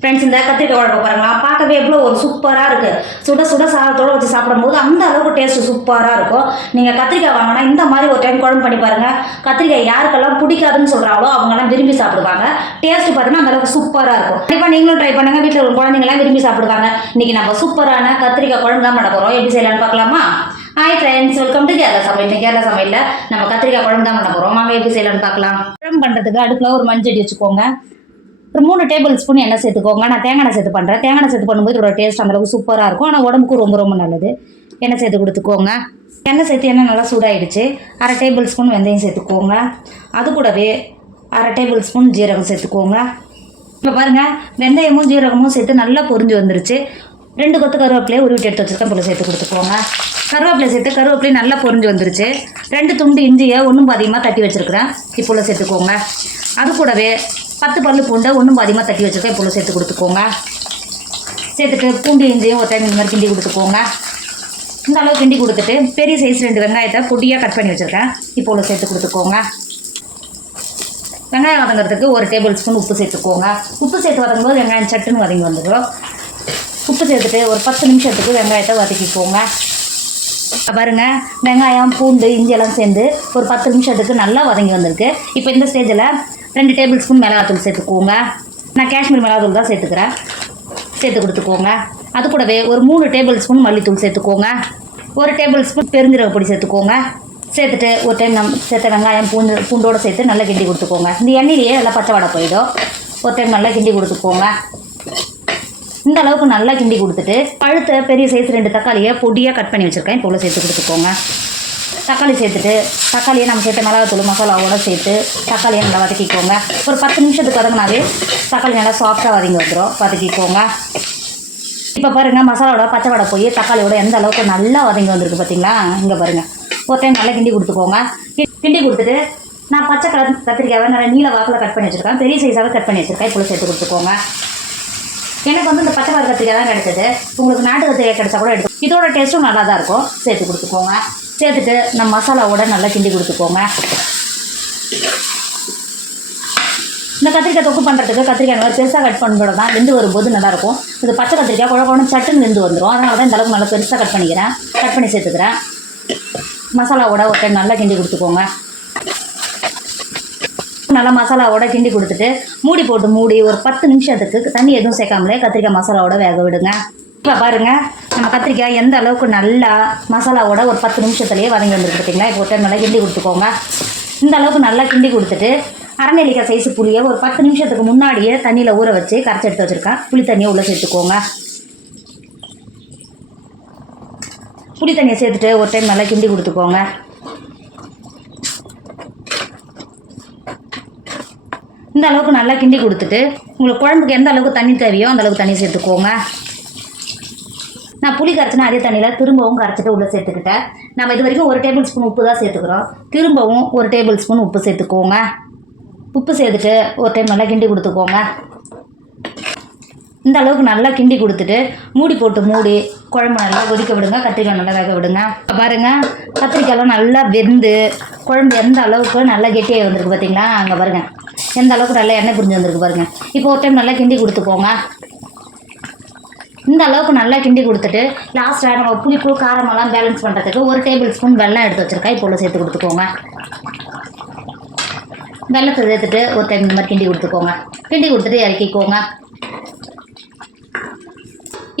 Friends, இந்த கத்திரிக்காய் குழம்பு பாருங்களா, பார்க்கவே எவ்வளோ ஒரு சூப்பராக இருக்குது. சுட சுட சாதத்தோடு வச்சு சாப்பிடும்போது அந்த அளவுக்கு டேஸ்ட்டு சூப்பராக இருக்கும். நீங்கள் கத்திரிக்காய் வாங்கினா இந்த மாதிரி ஒரு டைம் குழம்பு பண்ணி பாருங்கள். கத்திரிக்காய் யாருக்கெல்லாம் பிடிக்காதுன்னு சொல்கிறாங்களோ அவங்கெல்லாம் விரும்பி சாப்பிடுவாங்க. டேஸ்ட்டு பார்த்தீங்கன்னா அந்த அளவுக்கு சூப்பராக இருக்கும். கண்டிப்பாக நீங்களும் ட்ரை பண்ணுங்கள். வீட்டில் ஒரு குழந்தைங்களாம் விரும்பி சாப்பிடுவாங்க. இன்றைக்கி நம்ம சூப்பரான கத்திரிக்காய் குழம்பு தான் பண்ண போகிறோம். எப்படி செய்யலான்னு பார்க்கலாமா? Hi friends, welcome to Kerala சமையல். கேரளா சமையலில் நம்ம கத்திரிக்காய் குழம்பு தான் பண்ண போகிறோம். வாங்க எப்படி செய்யலான்னு பார்க்கலாம். குழம்பு பண்ணுறதுக்கு அடுப்பில் ஒரு மஞ்சள் வச்சுக்கோங்க. ஒரு 3 டேபிள் ஸ்பூன் எண்ணெய் சேர்த்துக்கோங்க. நான் தேங்காய் எண்ணெய் சேர்த்து பண்ணுறேன். தேங்காய் எண்ணெய் சேர்த்து பண்ணும்போது இதோட டேஸ்ட் அந்தளவுக்கு சூப்பராக இருக்கும். ஆனால் உடம்புக்கு ரொம்ப ரொம்ப நல்லது. எண்ணெய் சேர்த்து கொடுத்துக்கோங்க. எண்ணெய் சேர்த்து எண்ணெய் நல்லா சூடாகிடுச்சு. 1/2 டேபிள் ஸ்பூன் வெந்தயம் சேர்த்துக்கோங்க. அது கூடவே 1/2 டேபிள் ஸ்பூன் ஜீரகம் சேர்த்துக்கோங்க. இப்போ பாருங்கள், வெந்தயமும் ஜீரகமும் சேர்த்து நல்லா பொரிஞ்சு வந்துருச்சு. 2 கொத்து கருவேப்பிலையை உருவிட்டு எடுத்து வச்சுருக்கேன். போல் சேர்த்து கொடுத்துக்கோங்க. கருவேப்பிலை சேர்த்து கருவேப்பிலையும் நல்லா பொரிஞ்சு வந்துருச்சு. 2 துண்டு இஞ்சியை ஒன்றும் பாதியமாக தட்டி வச்சுருக்கிறேன். இப்போ சேர்த்துக்கோங்க. அது கூடவே 10 பல்லு பூண்டை ஒன்றும் பாதியமாக தட்டி வச்சுருக்கேன். இப்போ சேர்த்து கொடுத்துக்கோங்க. சேர்த்துட்டு பூண்டு இஞ்சியும் ஒரு டைம் இந்த மாதிரி கிண்டி கொடுத்துக்கோங்க. இந்த அளவு கிண்டி கொடுத்துட்டு பெரிய சைஸ் 2 வெங்காயத்தை பொடியாக கட் பண்ணி வச்சுருக்கேன். இப்போ சேர்த்து கொடுத்துக்கோங்க. வெங்காயம் வதங்கிறதுக்கு 1 டேபிள் ஸ்பூன் உப்பு சேர்த்துக்கோங்க. உப்பு சேர்த்து வதங்கும்போது வெங்காயம் சட்டுன்னு வதங்கி வந்துடும். உப்பு சேர்த்துட்டு ஒரு 10 நிமிஷத்துக்கு வெங்காயத்தை வதக்கிக்கோங்க. பாருங்கள், வெங்காயம் பூண்டு இஞ்சி எல்லாம் சேர்ந்து ஒரு 10 நிமிஷத்துக்கு நல்லா வதங்கி வந்திருக்கு. இப்போ இந்த ஸ்டேஜில் 2 டேபிள் ஸ்பூன் மிளகாத்தூள் சேர்த்துக்கோங்க. நான் காஷ்மீர் மிளகாத்தூள் தான் சேர்த்துக்கிறேன். சேர்த்து கொடுத்துக்கோங்க. அது கூடவே ஒரு 3 டேபிள் ஸ்பூன் மல்லித்தூள் சேர்த்துக்கோங்க. 1 டேபிள் ஸ்பூன் பெருஞ்சீரக பொடி சேர்த்துக்கோங்க. சேர்த்துட்டு ஒரு டைம் சேர்த்த வெங்காயம் பூண்டோடு சேர்த்து நல்லா கிண்டி கொடுத்துக்கோங்க. இந்த எண்ணெயிலேயே நல்லா பச்சை வாடை போயிடும். ஒரு டைம் நல்லா கிண்டி கொடுத்துக்கோங்க. இந்த அளவுக்கு நல்லா கிண்டி கொடுத்துட்டு பழுத்த பெரிய சைஸ் 2 தக்காளியை பொடியாக கட் பண்ணி வச்சுருக்கேன். இப்போ சேர்த்து கொடுத்துக்கோங்க. தக்காளி சேர்த்துட்டு தக்காளியை நம்ம சேர்த்த மிளகாத்தூள் மசாலாவோட சேர்த்து தக்காளியை நல்லா வதக்கிக்கோங்க. ஒரு 10 நிமிஷத்துக்கு வதங்கினாவே தக்காளி நல்லா சாஃப்டாக வதங்கி வந்துடும். வதக்கிக்கோங்க. இப்போ பாருங்கள், மசாலாவோட பச்சை வடை போய் தக்காளியோட எந்த அளவுக்கு நல்லா வதங்கி வந்திருக்கு பார்த்தீங்களா? இங்கே பாருங்கள், ஒரு டைம் நல்லா கிண்டி கொடுத்துக்கோங்க. கிண்டி கொடுத்துட்டு நான் பச்சை கலர் கத்திரிக்காவை நல்லா நீல வாக்கில் கட் பண்ணி வச்சுருக்கேன். பெரிய சைஸாக கட் பண்ணி வச்சுருக்கேன். இப்போ சேர்த்து கொடுத்துக்கோங்க. எனக்கு இந்த பச்சை கலர் கத்திரிக்காய் தான் கிடைச்சது. உங்களுக்கு நாட்டு கத்திரிக்காய் கிடைச்சா கூட எடுத்து இதோட டேஸ்ட்டும் நல்லா தான் இருக்கும். சேர்த்து கொடுத்துக்கோங்க. சேர்த்துட்டு நம்ம மசாலாவோட நல்லா கிண்டி கொடுத்துக்கோங்க. இந்த கத்திரிக்காய் தொக்கு பண்ணுறதுக்கு கத்திரிக்காய் நல்லா பெருசாக கட் பண்ணுறது தான் வெந்து வரும்போது நல்லாயிருக்கும். இது பச்சை கத்திரிக்காய் குழம்பு சட்டுன்னு வெந்து வந்துடும். அதனால தான் இந்த அளவுக்கு நல்லா பெருசாக கட் பண்ணி சேர்த்துக்கிறேன். மசாலாவோட ஒரு டைம் நல்லா கிண்டி கொடுத்துக்கோங்க. நல்லா மசாலாவோட கிண்டி கொடுத்துட்டு மூடி ஒரு 10 நிமிஷத்துக்கு தண்ணி எதுவும் சேர்க்காமலே கத்திரிக்காய் மசாலாவோட வேக விடுங்க. இப்போ பாருங்கள், நம்ம கத்திரிக்காய் எந்த அளவுக்கு நல்லா மசாலாவோட ஒரு 10 நிமிஷத்துலேயே வதங்கி வந்துருக்கு பார்த்தீங்களா? இப்போ ஒரு டைம் நல்லா கிண்டி கொடுத்துக்கோங்க. இந்த அளவுக்கு நல்லா கிண்டி கொடுத்துட்டு அரைநெல்லிக்காய் சைஸு புளியை ஒரு 10 நிமிஷத்துக்கு முன்னாடியே தண்ணியில் ஊற வச்சு கரைச்சி எடுத்து வச்சுருக்கேன். புளி தண்ணியை உள்ளே சேர்த்துக்கோங்க. புளி தண்ணியை சேர்த்துட்டு ஒரு டைம் நல்லா கிண்டி கொடுத்துக்கோங்க. இந்த அளவுக்கு நல்லா கிண்டி கொடுத்துட்டு உங்களுக்கு குழம்புக்கு எந்த அளவுக்கு தண்ணி தேவையோ அந்த அளவுக்கு தண்ணி சேர்த்துக்கோங்க. நான் புளி கரைச்சினா அதே தண்ணியில் திரும்பவும் கரைச்சிட்டு உள்ளே சேர்த்துக்கிட்டேன். நம்ம இது வரைக்கும் 1 டேபிள் ஸ்பூன் உப்பு தான் சேர்த்துக்கிறோம். திரும்பவும் 1 டேபிள் ஸ்பூன் உப்பு சேர்த்துக்கோங்க. உப்பு சேர்த்துட்டு ஒரு டைம் நல்லா கிண்டி கொடுத்துக்கோங்க. இந்த அளவுக்கு நல்லா கிண்டி கொடுத்துட்டு மூடி குழம்பு நல்லா கொதிக்க விடுங்க. கத்திரிக்காய் நல்லா வேக விடுங்க. பாருங்கள், கத்திரிக்காயெல்லாம் நல்லா வெந்து குழம்பு எந்த அளவுக்கு நல்லா கெட்டியாக வந்திருக்கு பார்த்தீங்களா? அங்கே பாருங்கள், எந்த அளவுக்கு நல்லா எண்ணெய் பிரிஞ்சு வந்திருக்கு பாருங்கள். இப்போ ஒரு டைம் நல்லா கிண்டி கொடுத்துக்கோங்க. இந்த அளவுக்கு நல்லா கிண்டி கொடுத்துட்டு லாஸ்ட்டாக நம்ம புளிப்பு காரமெல்லாம் பேலன்ஸ் பண்ணுறதுக்கு 1 டேபிள் ஸ்பூன் வெல்லம் எடுத்து வச்சுருக்கேன். இப்போ சேர்த்து கொடுத்துக்கோங்க. வெல்லத்தை சேர்த்துட்டு ஒரு டைம் இந்த மாதிரி கிண்டி கொடுத்துக்கோங்க. கிண்டி கொடுத்துட்டு இறக்கிக்கோங்க.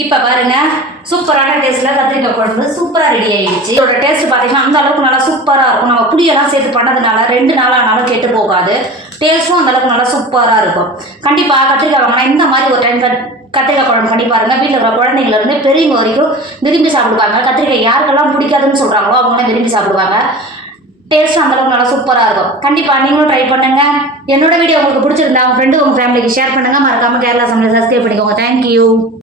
இப்போ பாருங்கள், சூப்பரான டேஸ்ட்டில் கத்திரிக்காய் குழம்பு சூப்பராக ரெடி ஆகிடுச்சு. இதோட டேஸ்ட் பார்த்தீங்கன்னா அந்த அளவுக்கு நல்லா சூப்பராக இருக்கும். நம்ம புளியெல்லாம் சேர்த்து பண்ணதுனால 2 நாள் ஆனாலும் கெட்டு போகாது. டேஸ்ட்டும் அந்தளவுக்கு நல்லா சூப்பராக இருக்கும். கண்டிப்பாக கத்திரிக்காய் வாங்கினா இந்த மாதிரி ஒரு டைம் கத்திரிக்காய் குழம்பு பண்ணி பாருங்கள். வீட்டில் இருக்கிற குழந்தைங்கலேருந்து பெரியவங்க வரைக்கும் விரும்பி சாப்பிடுவாங்க. கத்திரிக்காய் யாருக்கெல்லாம் பிடிக்காதுன்னு சொல்கிறாங்களோ அவங்களாம் விரும்பி சாப்பிடுவாங்க. டேஸ்ட்டும் அந்தளவுக்கு நல்லா சூப்பராக இருக்கும். கண்டிப்பாக நீங்களும் ட்ரை பண்ணுங்கள். என்னோட வீடியோ உங்களுக்கு பிடிச்சிருந்தா உங்கள் ஃப்ரெண்டு உங்கள் ஃபேமிலிக்கு ஷேர் பண்ணுங்கள். மறக்காமல் கேரளா சமையல் சப்ஸ்கிரைப் பண்ணிக்கோங்க. தேங்க்யூ.